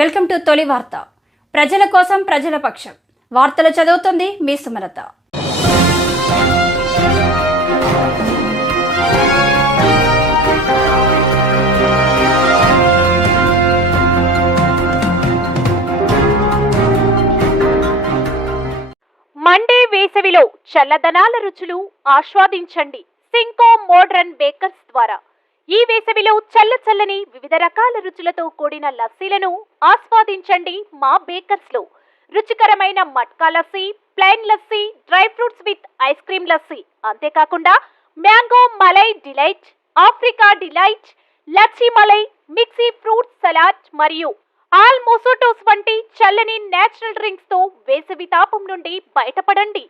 Welcome to తొలి వార్త. ప్రజల కోసం ప్రజల పక్షం. వార్తలు చదువుతుంది మీ సుమలత. మండే వేసవిలో చల్లదనాల రుచులు ఆస్వాదించండి సింకో మోడ్రన్ బేకర్స్ ద్వారా. ఈ వేసవిలో చల్లని వివిధ రకాల రుచులతో కూడిన లస్సీలను ఆస్వాదించండి మా బేకర్స్ లో. రుచికరమైన matka lassi, plain lassi, dry fruits with ice cream lassi, అంతేకాకుండా mango malai delight, Africa delight, lassi malai, mixed fruit salad మరియు ఆల్ మోసోటోస్ వంటి చల్లని నేచురల్ డ్రింక్స్ తో వేసవి తాపం నుండి బయటపడండి.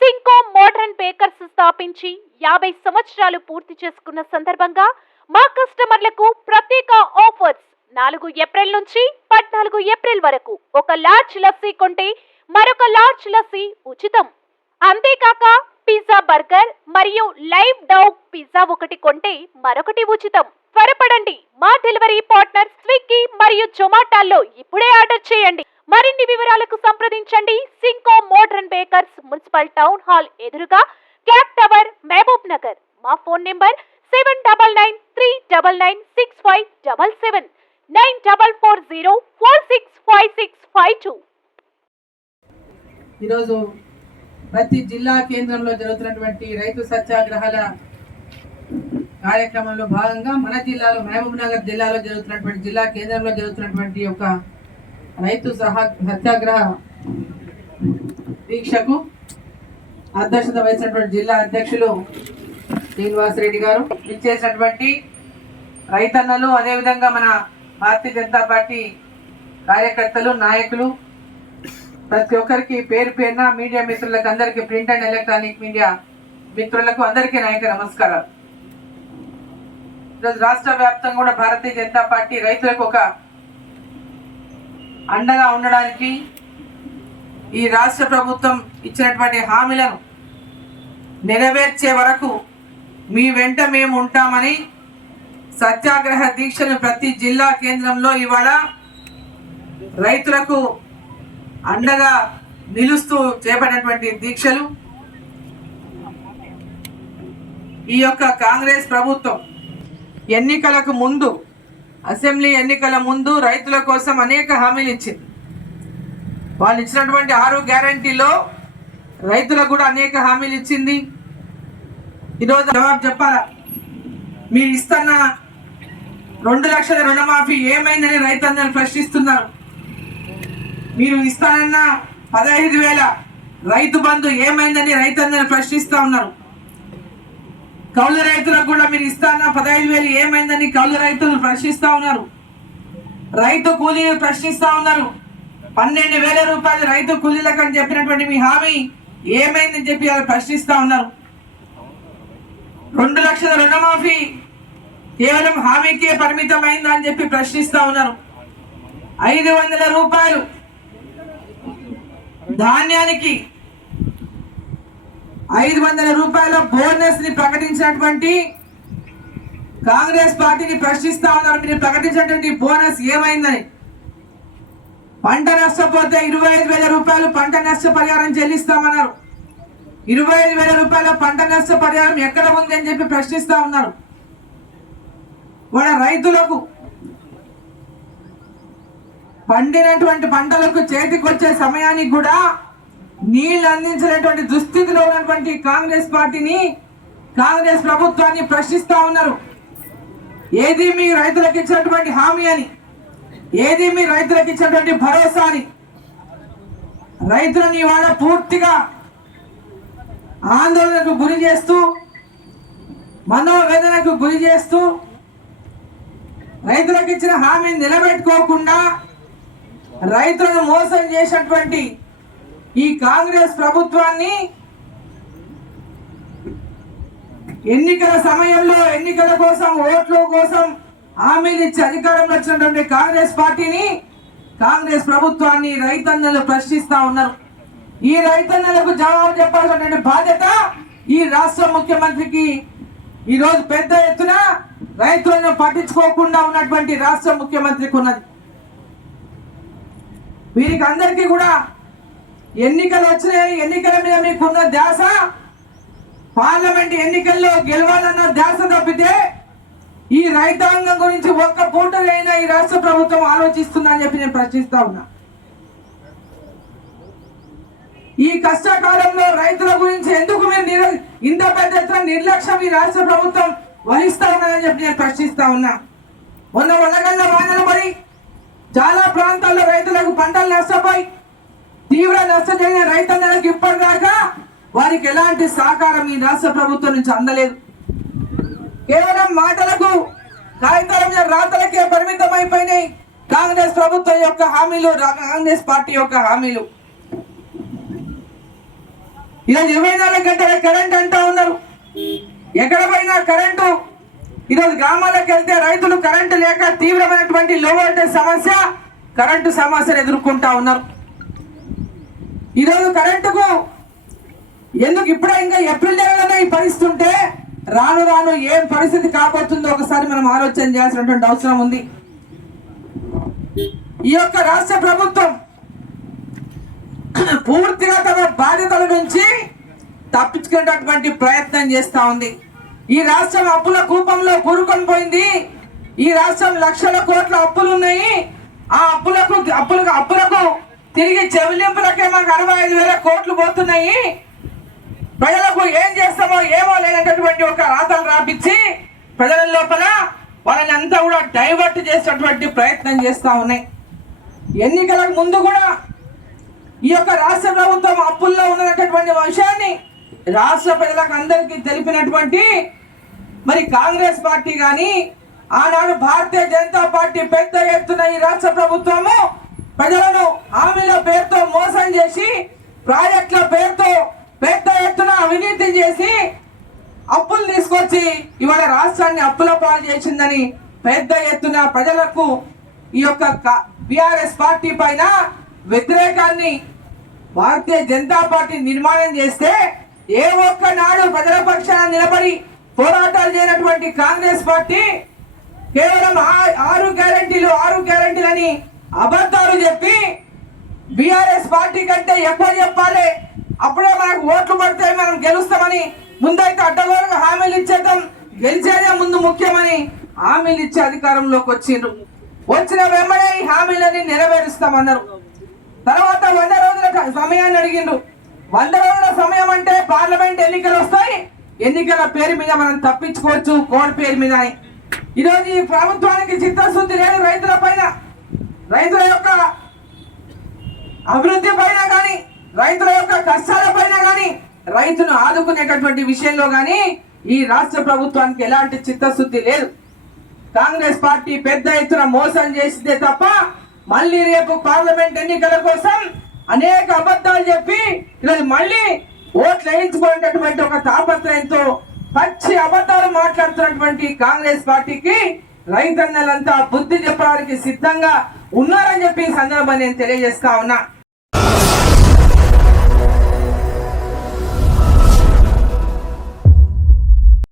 సింకో మోడ్రన్ బేకర్స్ స్థాపించి 50 సంవత్సరాలు పూర్తి చేసుకున్న సందర్భంగా మా కస్టమర్లకు ప్రత్యేక ఆఫర్స్. 4 ఏప్రిల్ నుంచి 14 ఏప్రిల్ వరకు ఒక లార్జ్ లస్సీ కొంటే మరొక లార్జ్ లస్సీ ఉచితం. అంతేకాక పిజ్జా, బర్గర్ మరియు లైవ్ డౌగ్ పిజ్జా ఒకటి కొంటే మరొకటి ఉచితం. త్వరపడండి, మా డెలివరీ పార్ట్నర్ స్విగ్గీ మరియు జొమాటోలో ఇప్పుడే ఆర్డర్ చేయండి. మరిన్ని వివరాలకు సంప్రదించండి సింకో modern bakers, municipal town hall ఎదురుగా, క్లాక్ టవర్, మహబూబ్ నగర్. మా ఫోన్ నెంబర్ 7993996577 9440465652. ఈరోజు ప్రతి జిల్లా కేంద్రంలో జరుగుతున్నటువంటి రైతు సత్యాగ్రహాల కార్యక్రమంలో భాగంగా మన జిల్లాలో, మహబూబ్ నగర్ జిల్లాలో జరుగుతున్నటువంటి, జిల్లా కేంద్రంలో జరుగుతున్నటువంటి ఒక రైతు సత్యాగ్రహ దీక్షకు అధ్యక్షత వహించినటువంటి జిల్లా అధ్యక్షులు శ్రీనివాసరెడ్డి గారు, ఇచ్చేసినటువంటి రైతన్నలు, అదేవిధంగా మన భారతీయ జనతా పార్టీ కార్యకర్తలు, నాయకులు, ప్రతి ఒక్కరికి పేరు పేరున, మీడియా మిత్రులకు అందరికీ, ప్రింట్ అండ్ ఎలక్ట్రానిక్ మీడియా మిత్రులకు అందరికీ నాయక నమస్కారాలు. ఈరోజు రాష్ట్ర వ్యాప్తంగా కూడా భారతీయ జనతా పార్టీ రైతులకు ఒక అండగా ఉండడానికి, ఈ రాష్ట్ర ప్రభుత్వం ఇచ్చినటువంటి హామీలను నెరవేర్చే వరకు మీ వెంట మేము ఉంటామని సత్యాగ్రహ దీక్షను ప్రతి జిల్లా కేంద్రంలో ఇవాళ రైతులకు అండగా నిలుస్తూ చేపట్టినటువంటి దీక్షలు. ఈ యొక్క కాంగ్రెస్ ప్రభుత్వం ఎన్నికలకు ముందు, అసెంబ్లీ ఎన్నికల ముందు రైతుల కోసం అనేక హామీలు ఇచ్చింది. వాళ్ళు ఇచ్చినటువంటి 6 గ్యారంటీలో రైతులకు కూడా అనేక హామీలు ఇచ్చింది. ఈరోజు జవాబు చెప్పాలా? మీరు ఇస్తున్న 2 లక్షల రుణమాఫీ ఏమైందని రైతులందరూ ప్రశ్నిస్తున్నారు. మీరు ఇస్తానన్న 15,000 రైతు బంధు ఏమైందని రైతులందరూ ప్రశ్నిస్తూ ఉన్నారు. కౌలు రైతులకు కూడా మీరు ఇస్తాన 15,000 ఏమైందని కౌలు రైతులు ప్రశ్నిస్తూ ఉన్నారు. రైతు కూలీలు ప్రశ్నిస్తూ ఉన్నారు. 12,000 రూపాయలు రైతు కూలీలకు అని చెప్పినటువంటి మీ హామీ ఏమైందని చెప్పి వాళ్ళు ప్రశ్నిస్తూ ఉన్నారు. 2 లక్షల రుణమాఫీ కేవలం హామీకే పరిమితమైందా అని చెప్పి ప్రశ్నిస్తూ ఉన్నారు. 500 రూపాయలు ధాన్యానికి 500 రూపాయల బోనస్ ని ప్రకటించినటువంటి కాంగ్రెస్ పార్టీని ప్రశ్నిస్తా ఉన్నారు. మీరు ప్రకటించినటువంటి బోనస్ ఏమైందని. పంట నష్టపోతే 25,000 రూపాయలు పంట నష్ట పరిహారం చెల్లిస్తామన్నారు. 25,000 రూపాయల పంట నష్ట పరిహారం ఎక్కడ ఉంది అని చెప్పి ప్రశ్నిస్తా ఉన్నారు. వాళ్ళ రైతులకు పండినటువంటి పంటలకు చేతికొచ్చే సమయానికి కూడా నీళ్లు అందించినటువంటి దుస్థితిలో ఉన్నటువంటి కాంగ్రెస్ పార్టీని, కాంగ్రెస్ ప్రభుత్వాన్ని ప్రశ్నిస్తా ఉన్నారు. ఏది మీ రైతులకు ఇచ్చినటువంటి హామీ అని, ఏది మీ రైతులకు ఇచ్చినటువంటి భరోసా అని. రైతులను ఇవాళ పూర్తిగా ఆందోళనకు గురి చేస్తూ, మనోవేదనకు గురి చేస్తూ, రైతులకు ఇచ్చిన హామీని నిలబెట్టుకోకుండా రైతులను మోసం చేసినటువంటి ఈ కాంగ్రెస్ ప్రభుత్వాన్ని ఎన్నికల సమయంలో, ఎన్నికల కోసం, ఓట్ల కోసం హామీలు ఇచ్చి అధికారంలో వచ్చినటువంటి కాంగ్రెస్ పార్టీని, కాంగ్రెస్ ప్రభుత్వాన్ని రైతన్నలు ప్రశ్నిస్తా ఉన్నారు. ఈ రైతన్నలకు జవాబు చెప్పాల్సినటువంటి బాధ్యత ఈ రాష్ట్ర ముఖ్యమంత్రికి ఈరోజు పెద్ద ఎత్తున రైతులను పట్టించుకోకుండా ఉన్నటువంటి రాష్ట్ర ముఖ్యమంత్రికి ఉన్నది. వీరికి అందరికీ కూడా ఎన్నికలు వచ్చినాయి, ఎన్నికల మీద మీకున్న ధ్యాస పార్లమెంట్ ఎన్నికల్లో గెలవాలన్న ధ్యాస తప్పితే ఈ రైతాంగం గురించి ఒక్క పూటలైనా ఈ రాష్ట్ర ప్రభుత్వం ఆలోచిస్తుందని చెప్పి నేను ప్రశ్నిస్తా ఉన్నా. ఈ కష్టకాలంలో రైతుల గురించి ఎందుకు మీరు ఇంత పెద్ద ఎత్తున నిర్లక్ష్యం ఈ రాష్ట్ర ప్రభుత్వం వహిస్తా ఉన్నదని చెప్పి నేను ప్రశ్నిస్తా ఉన్నా. మొన్న వడగళ్ల వానలు పడి చాలా ప్రాంతాల్లో రైతులకు పంటలు నష్టపోయి తీవ్ర నష్టం జరిగిన రైతన్నలకు ఇప్పటిదాకా వారికి ఎలాంటి సహకారం ఈ రాష్ట్ర ప్రభుత్వం నుంచి అందలేదు. కేవలం మాటలకు కాగితాల మీద రాతలకే పరిమితం అయిపోయినాయి కాంగ్రెస్ ప్రభుత్వం యొక్క హామీలు, కాంగ్రెస్ పార్టీ యొక్క హామీలు. ఈరోజు 24 గంటల కరెంట్ అంటా ఉన్నారు. ఎక్కడ పోయినా కరెంటు. ఈరోజు గ్రామాలకు వెళ్తే రైతులు కరెంటు లేక తీవ్రమైనటువంటి లో వోల్టేజ్ సమస్య, కరెంటు సమస్యను ఎదుర్కొంటా ఉన్నారు. ఈరోజు కరెంటుకు ఎందుకు ఇప్పుడే ఇంకా ఏప్రిల్ నెలలోనే ఈ పరిస్థితి ఉంటే రాను రాను ఏం పరిస్థితి కాబోతుందో ఒకసారి మనం ఆలోచన చేయాల్సినటువంటి అవసరం ఉంది. ఈ యొక్క రాష్ట్ర ప్రభుత్వం పూర్తిగా తమ బాధ్యతల నుంచి తప్పించుకునేటటువంటి ప్రయత్నం చేస్తా ఉంది. ఈ రాష్ట్రం అప్పుల కూపంలో కూరుకొని పోయింది. ఈ రాష్ట్రం లక్షల కోట్ల అప్పులు ఉన్నాయి. ఆ అప్పులకు తిరిగి చెల్లింపులకే మాకు 65,000 కోట్లు పోతున్నాయి. ప్రజలకు ఏం చేస్తామో ఏమో లేనటువంటి ఒక రాతలు రాపించి ప్రజల లోపల వాళ్ళని అంతా కూడా డైవర్ట్ చేసేటువంటి ప్రయత్నం చేస్తూ ఉన్నాయి. ఎన్నికలకు ముందు కూడా ఈ యొక్క రాష్ట్ర ప్రభుత్వం అప్పుల్లో ఉన్నటువంటి విషయాన్ని రాష్ట్ర ప్రజలకు అందరికీ తెలిపినటువంటి మరి కాంగ్రెస్ పార్టీ కానీ ఆనాడు భారతీయ జనతా పార్టీ పెద్ద ఎత్తున ఈ రాష్ట్ర ప్రభుత్వము ప్రజలను హామీల పేరుతో మోసం చేసి ప్రాజెక్టుల పేరుతో పెద్ద ఎత్తున అవినీతి చేసి అప్పులు తీసుకొచ్చి ఇవాళ రాష్ట్రాన్ని అప్పుల పాలు చేసిందని పెద్ద ఎత్తున ప్రజలకు ఈ యొక్క బీఆర్ఎస్ పార్టీ పైన వ్యతిరేకాన్ని భారతీయ జనతా పార్టీ నిర్మాణం చేస్తే ఏ ఒక్క నాడు ప్రజల పక్షాన నిలబడి పోరాటాలు చేయనటువంటి కాంగ్రెస్ పార్టీ కేవలం 6 గ్యారెంటీలని అబద్ధాలు చెప్పి బీఆర్ఎస్ పార్టీ కంటే ఎక్కువ చెప్పాలి, అప్పుడే మనకు ఓట్లు పడతాయి, మనం గెలుస్తామని ముందైతే అడ్డగోలుగా హామీలు ఇచ్చేద్దాం, గెలిచేదే ముందు ముఖ్యమని హామీలు ఇచ్చే అధికారంలోకి వచ్చిన వెంబడే ఈ హామీలన్నీ నెరవేరుస్తామన్నారు. తర్వాత 100 రోజుల సమయాన్ని అడిగిండ్రు. 100 రోజుల సమయం అంటే పార్లమెంట్ ఎన్నికలు వస్తాయి, ఎన్నికల పేరు మీద మనం తప్పించుకోవచ్చు కోడ్ పేరు మీద. ఈరోజు ఈ ప్రభుత్వానికి చిత్తశుద్ధి లేదు రైతుల పైన, రైతుల యొక్క అభివృద్ధి పైన కానీ, రైతుల యొక్క కష్టాల పైన కానీ, రైతును ఆదుకునేటటువంటి విషయంలో కానీ ఈ రాష్ట్ర ప్రభుత్వానికి ఎలాంటి చిత్తశుద్ధి లేదు. కాంగ్రెస్ పార్టీ పెద్ద ఎత్తున మోసం చేసిందే తప్ప మళ్ళీ రేపు పార్లమెంట్ ఎన్నికల కోసం అనేక అబద్ధాలు చెప్పి ఈరోజు మళ్ళీ ఓట్లు వేయించుకునేటటువంటి ఒక తాపత్రయంతో పచ్చి అబద్ధాలు మాట్లాడుతున్నటువంటి కాంగ్రెస్ పార్టీకి రైతన్నలంతా బుద్ధి చెప్పడానికి సిద్ధంగా ఉన్నారని చెప్పి ఈ సందర్భాన్ని నేను తెలియజేస్తా ఉన్నా.